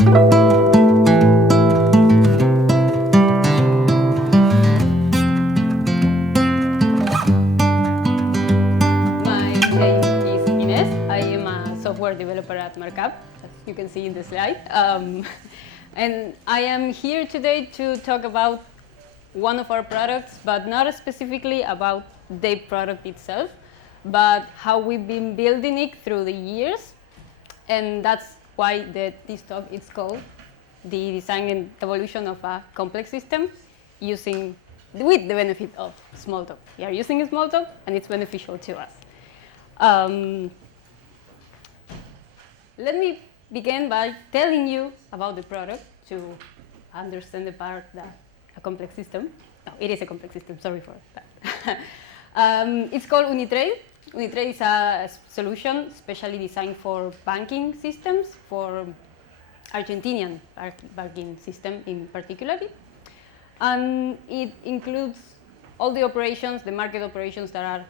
name is Inés. I am a software developer at Markup, as you can see in the slide. And I am here today to talk about one of our products, but not specifically about the product itself, but how we've been building it through the years. And that's why this talk is called The Design and Evolution of a Complex System with the benefit of Smalltalk. We are using Smalltalk, and it's beneficial to us. Let me begin by telling you about the product to understand the part that a complex system. No, it is a complex system, sorry for that. It's called Unitrade. Unitrade is a solution specially designed for banking systems, for Argentinian banking system in particular. And it includes all the operations, the market operations that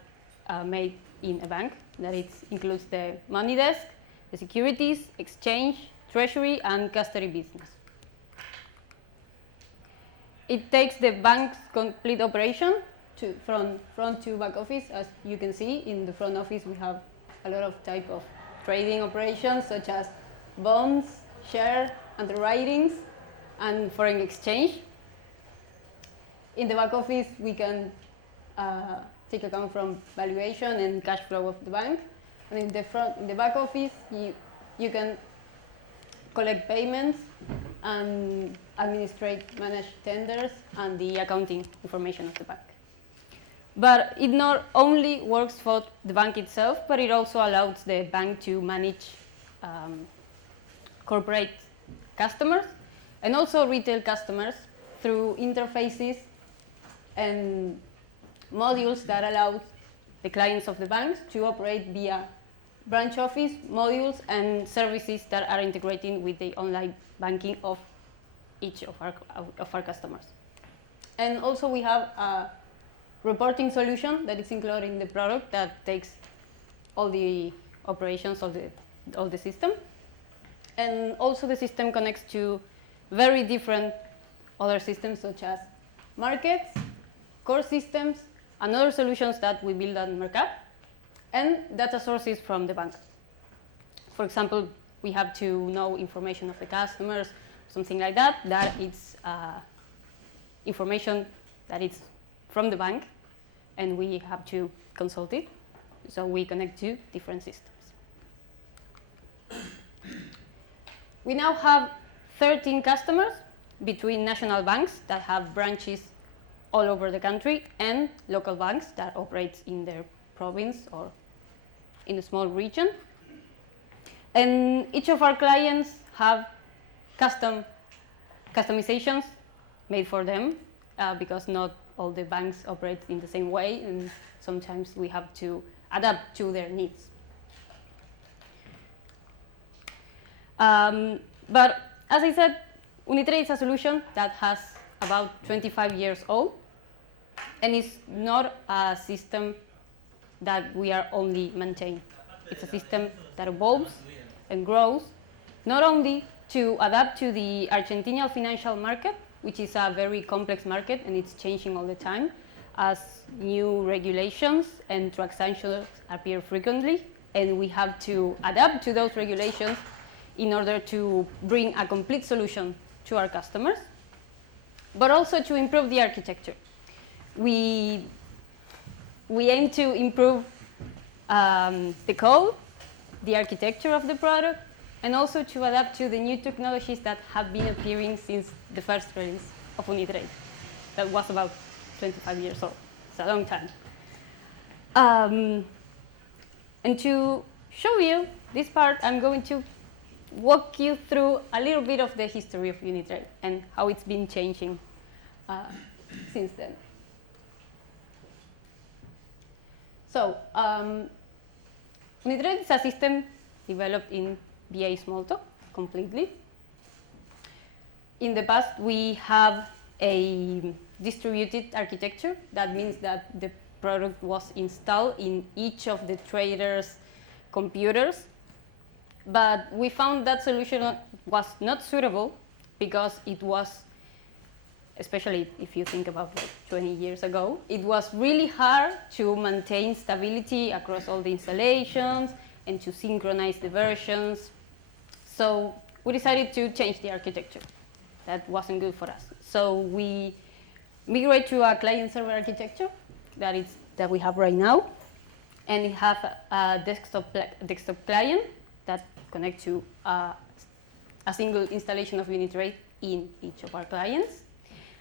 are made in a bank. That it includes the money desk, the securities, exchange, treasury, and custody business. It takes the bank's complete operation from front to back office. As you can see, in the front office we have a lot of type of trading operations, such as bonds, share, underwritings, and foreign exchange. In the back office, we can take account from valuation and cash flow of the bank. And in the back office, you can collect payments and manage tenders and the accounting information of the bank. But it not only works for the bank itself, but it also allows the bank to manage corporate customers and also retail customers through interfaces and modules that allow the clients of the banks to operate via branch office modules and services that are integrating with the online banking of each of our customers. And also we have a reporting solution that is included in the product that takes all the operations of the system. And also the system connects to very different other systems, such as markets, core systems, and other solutions that we build at Markup, and data sources from the bank. For example, we have to know information of the customers, something like that. That is information that is from the bank, and we have to consult it. So we connect to different systems. We now have 13 customers between national banks that have branches all over the country and local banks that operate in their province or in a small region. And each of our clients have customizations made for them because not all the banks operate in the same way, and sometimes we have to adapt to their needs. But as I said, Unitrade is a solution that has about 25 years old, and it's not a system that we are only maintaining. It's a system that evolves and grows, not only to adapt to the Argentinian financial market, which is a very complex market and it's changing all the time as new regulations and transactions appear frequently, and we have to adapt to those regulations in order to bring a complete solution to our customers, but also to improve the architecture. We aim to improve the code, the architecture of the product, and also to adapt to the new technologies that have been appearing since the first release of Unitrade. That was about 25 years old. It's a long time. And to show you this part, I'm going to walk you through a little bit of the history of Unitrade and how it's been changing since then. So, Unitrade is a system developed in VA Smalltalk completely. In the past, we have a distributed architecture. That means that the product was installed in each of the traders' computers. but we found that solution was not suitable because it was, especially if you think about like 20 years ago, it was really hard to maintain stability across all the installations and to synchronize the versions. So we decided to change the architecture. That wasn't good for us. So we migrate to a client-server architecture that we have right now. And it has a desktop client that connects to a single installation of unit rate in each of our clients.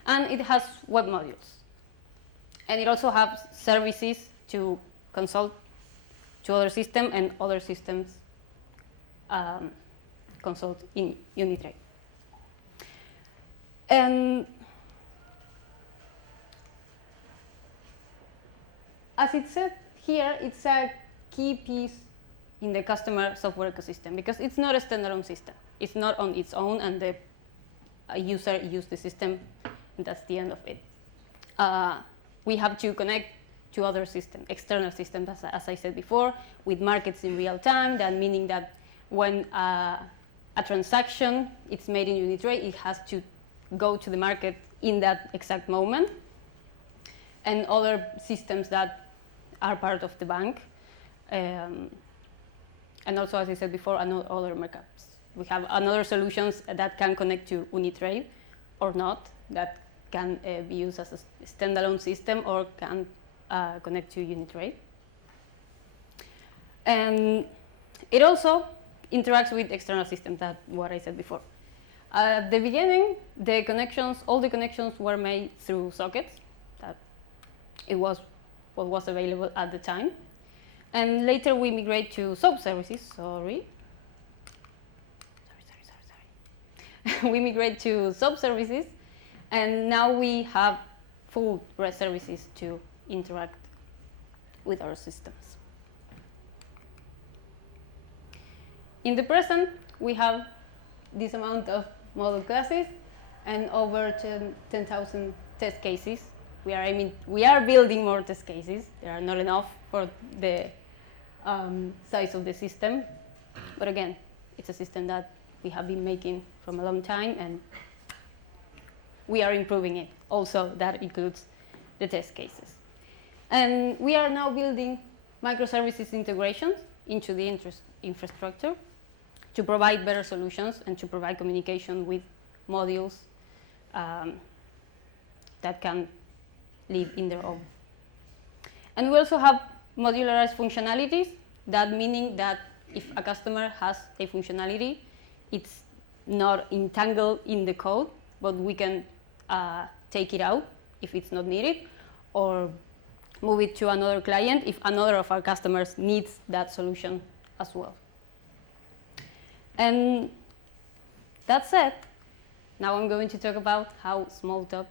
And it has web modules. And it also has services to consult to other systems, and other systems consult in unit rate. And as it said here, it's a key piece in the customer software ecosystem because it's not a standalone system. It's not on its own, and the user uses the system, and that's the end of it. We have to connect to other systems, external systems, as I said before, with markets in real time. That meaning that when a transaction is made in unit rate, it has to go to the market in that exact moment. And other systems that are part of the bank. And also, as I said before, other markups. We have another solutions that can connect to unit rate or not, that can be used as a standalone system or can connect to unit rate. And it also interacts with external systems, that's what I said before. At the beginning, all the connections were made through sockets. That it was what was available at the time. And later we migrate to sub-services, we migrate to sub-services, and now we have full REST services to interact with our systems. In the present, we have this amount of model classes and over 10,000 test cases. We are building more test cases. There are not enough for the size of the system. But again, it's a system that we have been making from a long time, and we are improving it. Also, that includes the test cases. And we are now building microservices integrations into the infrastructure to provide better solutions and to provide communication with modules that can live in their own. And we also have modularized functionalities, that meaning that if a customer has a functionality, it's not entangled in the code, but we can take it out if it's not needed, or move it to another client if another of our customers needs that solution as well. And that said, now I'm going to talk about how Smalltalk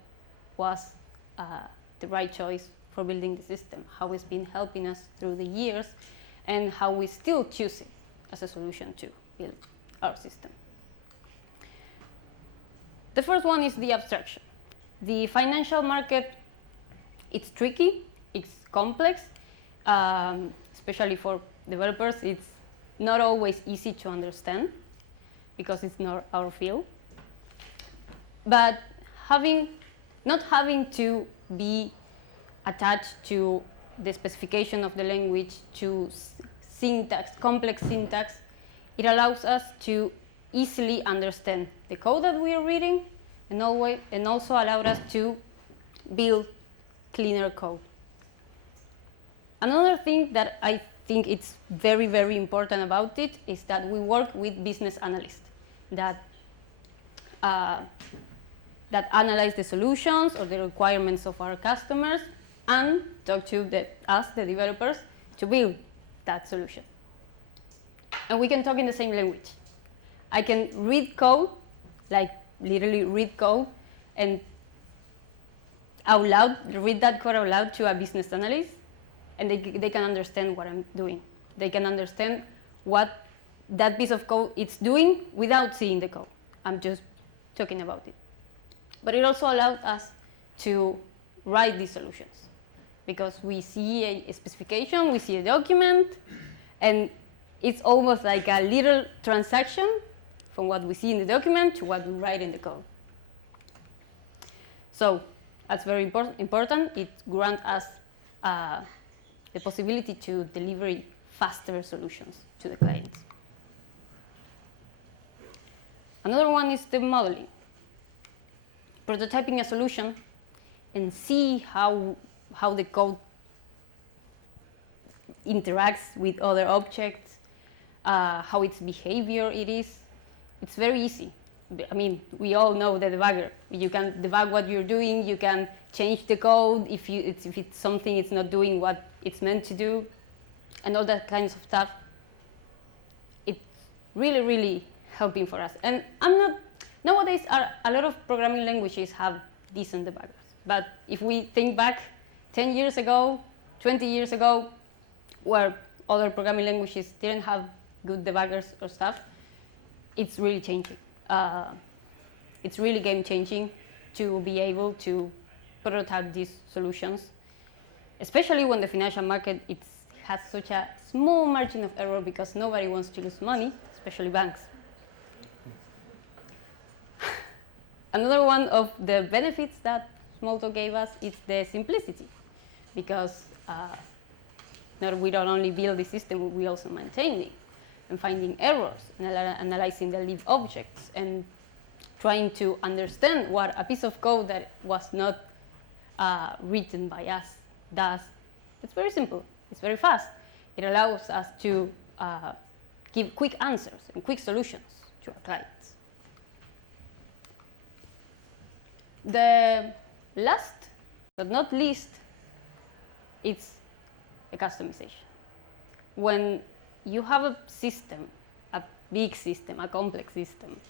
was the right choice for building the system, how it's been helping us through the years, and how we still choose it as a solution to build our system. The first one is the abstraction. The financial market, it's tricky, it's complex, especially for developers. It's not always easy to understand because it's not our field. But not having to be attached to the specification of the language, to syntax, complex syntax, it allows us to easily understand the code that we are reading, and also allowed us to build cleaner code. Another thing that I think it's very, very important about it is that we work with business analysts that analyze the solutions or the requirements of our customers and talk to us, the developers, to build that solution. And we can talk in the same language. I can read code, like literally read code, and read that code out loud to a business analyst, and they can understand what I'm doing. They can understand what that piece of code is doing without seeing the code. I'm just talking about it. But it also allowed us to write these solutions because we see a specification, we see a document, and it's almost like a little transaction from what we see in the document to what we write in the code. So that's very important. It grants us the possibility to deliver faster solutions to the clients. Another one is the modeling. Prototyping a solution and see how the code interacts with other objects, how its behavior it is. It's very easy. I mean, we all know the debugger. You can debug what you're doing. You can change the code if it's something it's not doing what it's meant to do, and all that kinds of stuff. It's really, really helping for us. And nowadays, a lot of programming languages have decent debuggers. But if we think back 10 years ago, 20 years ago, where other programming languages didn't have good debuggers or stuff, it's really changing. It's really game-changing to be able to prototype these solutions, especially when the financial market has such a small margin of error because nobody wants to lose money, especially banks. Another one of the benefits that Smalltalk gave us is the simplicity, because we don't only build the system, we also maintain it, and finding errors, and analyzing the live objects, and trying to understand what a piece of code that was not written by us does. It's very simple. It's very fast. It allows us to give quick answers and quick solutions to our clients. The last but not least, it's a customization. When you have a system, a big system, a complex system,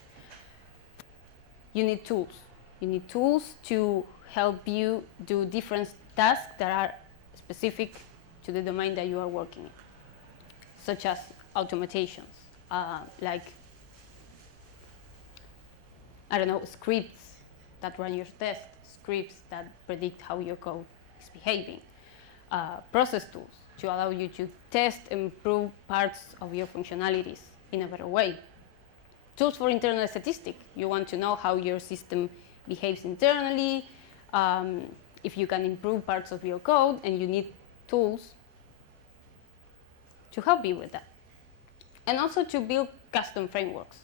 you need tools. You need tools to help you do different tasks that are specific to the domain that you are working in, such as automations, like, I don't know, scripts that run your tests, scripts that predict how your code is behaving, process tools to allow you to test and improve parts of your functionalities in a better way. Tools for internal statistics. You want to know how your system behaves internally, if you can improve parts of your code, and you need tools to help you with that. And also to build custom frameworks.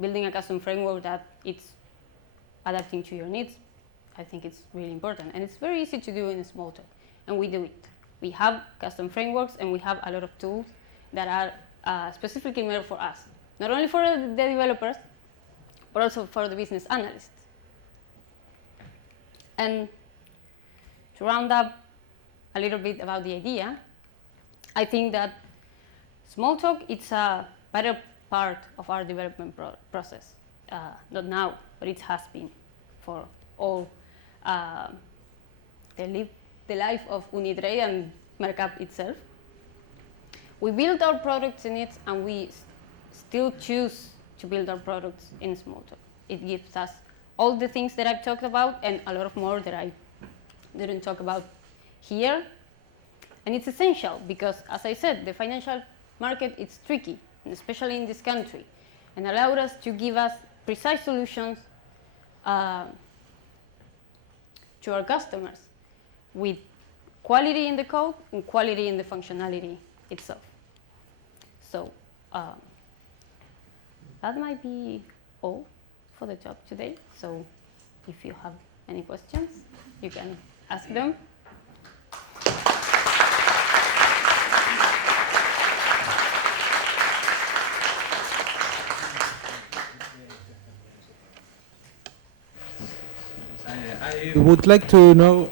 Building a custom framework that it's adapting to your needs, I think it's really important. And it's very easy to do in Smalltalk, and we do it. We have custom frameworks, and we have a lot of tools that are specifically made for us. Not only for the developers, but also for the business analysts. And to round up a little bit about the idea, I think that Smalltalk, it's a better part of our development process. Not now, but it has been for all the life of Unitrade and Mercap itself. We build our products in it, and we still choose to build our products in Smalltalk. It gives us all the things that I've talked about and a lot of more that I didn't talk about here. And it's essential because, as I said, the financial market is tricky, and especially in this country, and allowed us to give us precise solutions to our customers with quality in the code and quality in the functionality itself. So that might be all for the talk today. So if you have any questions, you can ask them. I would like to know,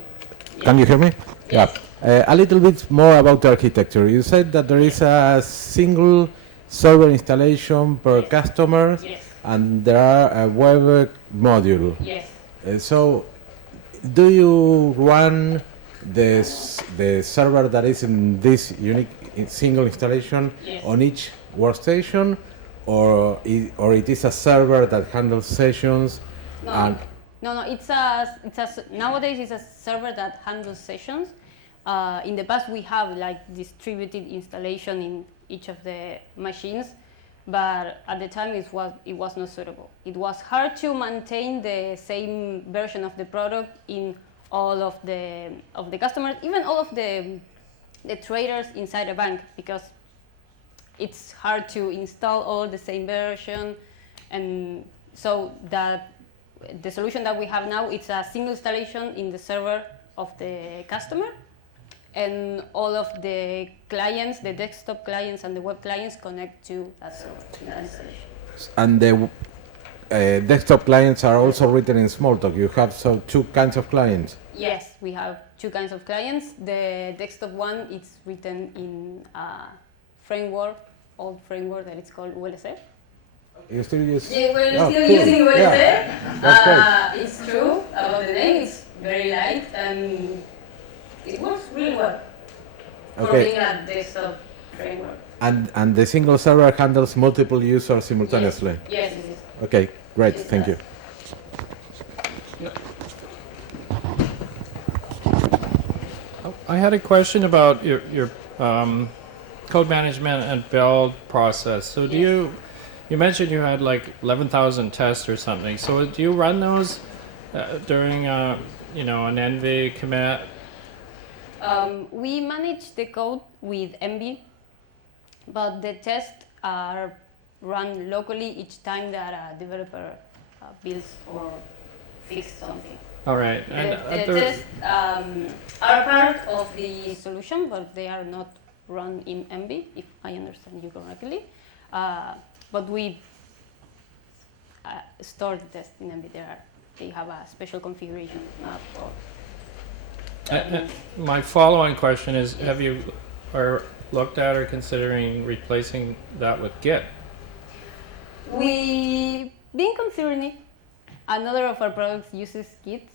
can you hear me? Yes. Yeah. A little bit more about the architecture. You said that there is a single server installation per customer, Yes. and there are a web module. Yes. So, do you run the server that is in this unique single installation Yes. on each workstation, or it is a server that handles sessions? No, it's nowadays it's a server that handles sessions, In the past, we have like distributed installation in each of the machines, but at the time it was not suitable. It was hard to maintain the same version of the product in all of the customers, even all of the traders inside a bank, because it's hard to install all the same version. And so that the solution that we have now, it's a single installation in the server of the customer, and all of the clients, the desktop clients and the web clients, connect to that server. And the desktop clients are also written in Smalltalk. You have two kinds of clients. Yes, we have two kinds of clients. The desktop one, it's written in a framework, old framework that it's called ULC. You still use? Yeah, we're still cool. using ULC. Yeah. That's great. It's true about the name. It's very light and it works really well for being a desktop framework. And the single server handles multiple users simultaneously? Yes, it is. Okay, great, thank you. I had a question about your code management and build process. So do you mentioned you had like 11,000 tests or something. So do you run those during an NV commit? We manage the code with Envy, but the tests are run locally each time that a developer builds or fixes something. All right. The tests are part of the solution, but they are not run in Envy, if I understand you correctly. But we store the tests in Envy. They have a special configuration for. My follow-on question is: have you looked at or considering replacing that with Git? We've been considering it. Another of our products uses Git.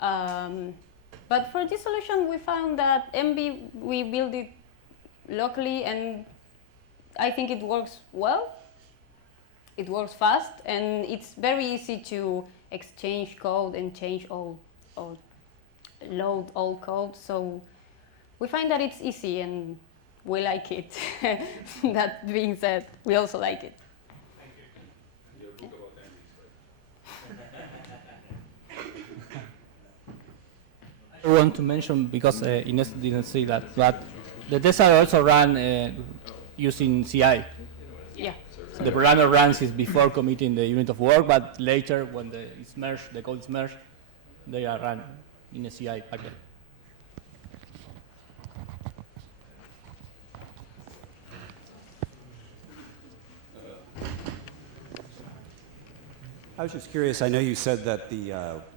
But for this solution, we found that Envy, we build it locally, and I think it works well. It works fast, and it's very easy to exchange code and change or load all code. So we find that it's easy, and we like it. That being said, we also like it. Thank you. Your book about I want to mention, because Inés didn't say that, but the tests are also run using CI. Yeah. So the programmer runs it before committing the unit of work, but later when it's merged, the code is merged, they are run in a CI package. I was just curious, I know you said that the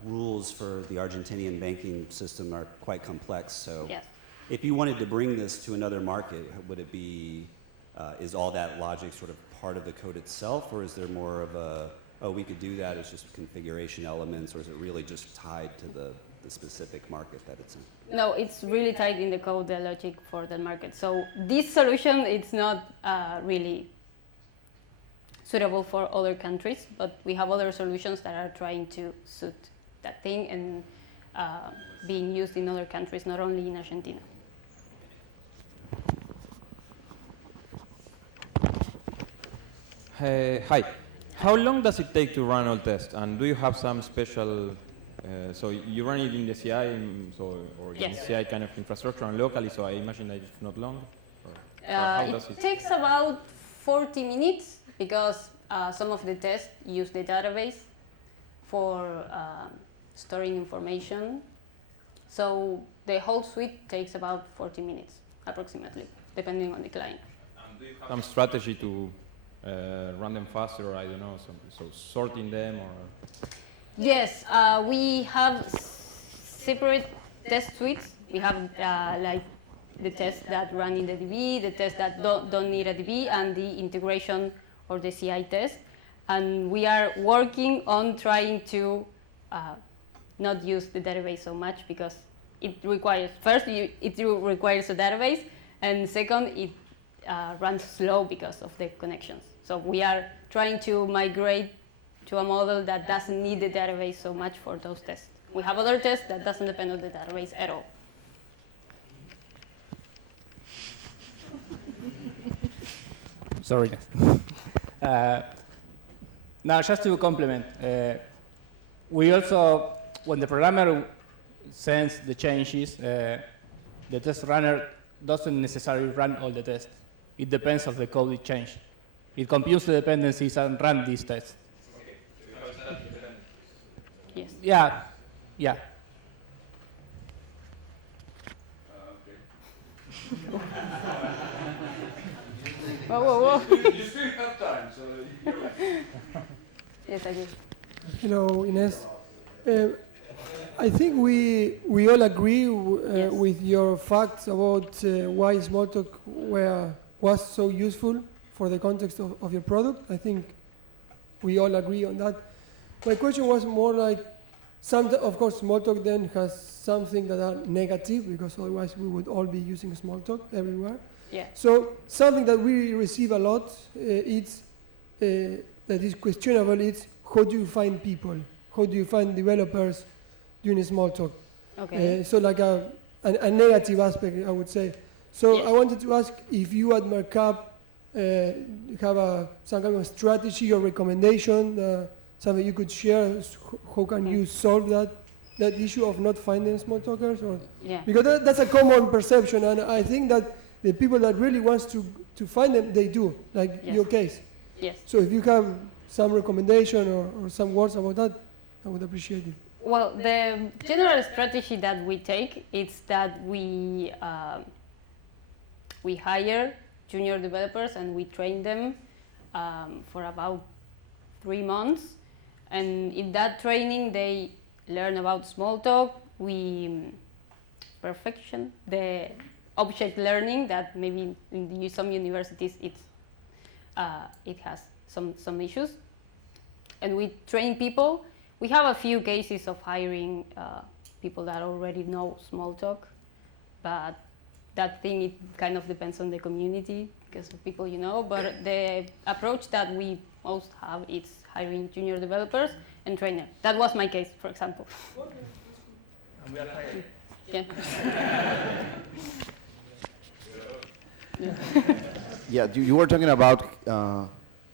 rules for the Argentinian banking system are quite complex, so Yes. if you wanted to bring this to another market, would it be, is all that logic sort of part of the code itself, or is there more of a, oh, we could do that, it's just configuration elements, or is it really just tied to the specific market that it's in? No, it's really tied in the code, the logic for the market. So this solution, it's not really suitable for other countries, but we have other solutions that are trying to suit that thing and being used in other countries, not only in Argentina. Hi. How long does it take to run all tests? And do you have some special, so you run it in the CI, or in Yes. CI kind of infrastructure and locally, so I imagine that it's not long? Or how does It takes about 40 minutes because some of the tests use the database for storing information. So the whole suite takes about 40 minutes, approximately, depending on the client. Do you have some strategy to run them faster, or I don't know, so sorting them, or? Yes, we have separate test suites. We have like the tests that run in the DB, the tests that don't need a DB, and the integration or the CI test. And we are working on trying to not use the database so much, because it requires, first, it requires a database, and second, it runs slow because of the connections. So we are trying to migrate to a model that doesn't need the database so much for those tests. We have other tests that doesn't depend on the database at all. Sorry. Now, just to complement, we also, when the programmer sends the changes, the test runner doesn't necessarily run all the tests. It depends on the code it changed. It computes the dependencies and runs these tests. Yes. Yeah, yeah. Whoa, whoa, whoa. You still have time, so you're right. Yes, I do. Hello, Inés. I think we all agree Yes. with your facts about why Smalltalk was so useful for the context of your product. I think we all agree on that. My question was more like, of course, Smalltalk then has something that are negative, because otherwise we would all be using Smalltalk everywhere. Yeah. So something that we receive a lot, that is questionable, is how do you find people? How do you find developers doing Smalltalk? Okay. So like a negative aspect, I would say. So Yes. I wanted to ask if you at Markup have some kind of strategy or recommendation, something you could share, how can you solve that issue of not finding Smalltalkers? Or Yeah. because that's a common perception, and I think that the people that really wants to find them, they do, like Yes. your case. Yes. So if you have some recommendation or some words about that, I would appreciate it. Well, the general strategy that we take is that we hire junior developers and we train them for about 3 months. And in that training, they learn about Smalltalk. We perfection the object learning that maybe in some universities it has some issues. And we train people. We have a few cases of hiring people that already know Smalltalk, but that thing, it kind of depends on the community because of people you know. But the approach that we most have is hiring junior developers and train them. That was my case, for example. And we are hiring. Yeah. Yeah, you were talking about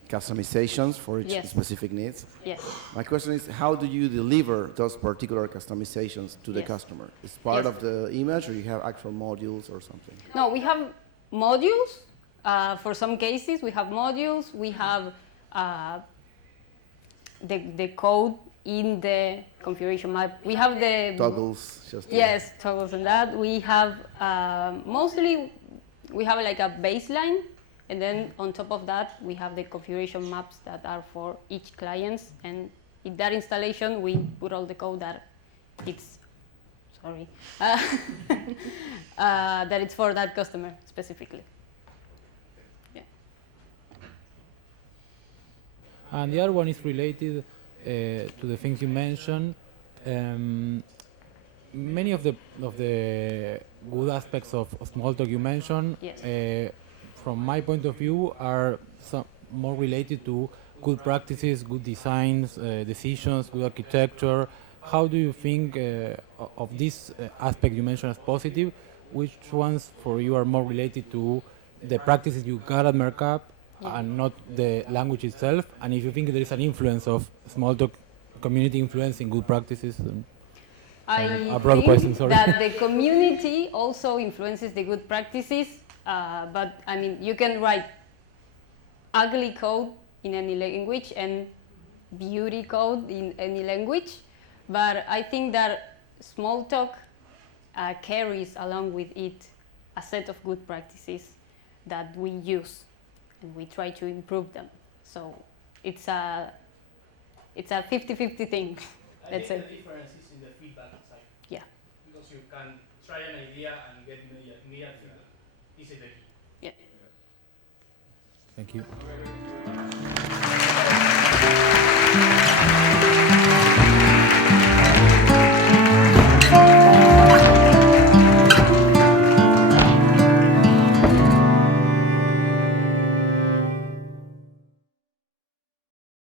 customizations for each Yes. specific needs. Yes. My question is, how do you deliver those particular customizations to the Yes. customer? Is part Yes. of the image, or you have actual modules or something? No, we have modules. For some cases, we have modules. We have the code in the configuration map. We have the Toggles, just yes, toggles and that. We have mostly we have like a baseline, and then on top of that we have the configuration maps that are for each client. And in that installation, we put all the code that it's that it's for that customer specifically. Yeah. And the other one is related to the things you mentioned. Many of the good aspects of Smalltalk you mentioned, Yes. from my point of view, are more related to good practices, good designs, decisions, good architecture. How do you think of this aspect you mentioned as positive? Which ones for you are more related to the practices you got at Markup and not the language itself? And if you think there is an influence of Smalltalk community influencing good practices? I a broad think question, sorry. that the community also influences the good practices, but I mean, you can write ugly code in any language and beauty code in any language, but I think that Smalltalk carries along with it a set of good practices that we use and we try to improve them. So it's a 50-50 thing. Let's say. The difference is in the feedback side. Yeah. Because you can try an idea and get immediate feedback. This is the key. Yeah. Thank you.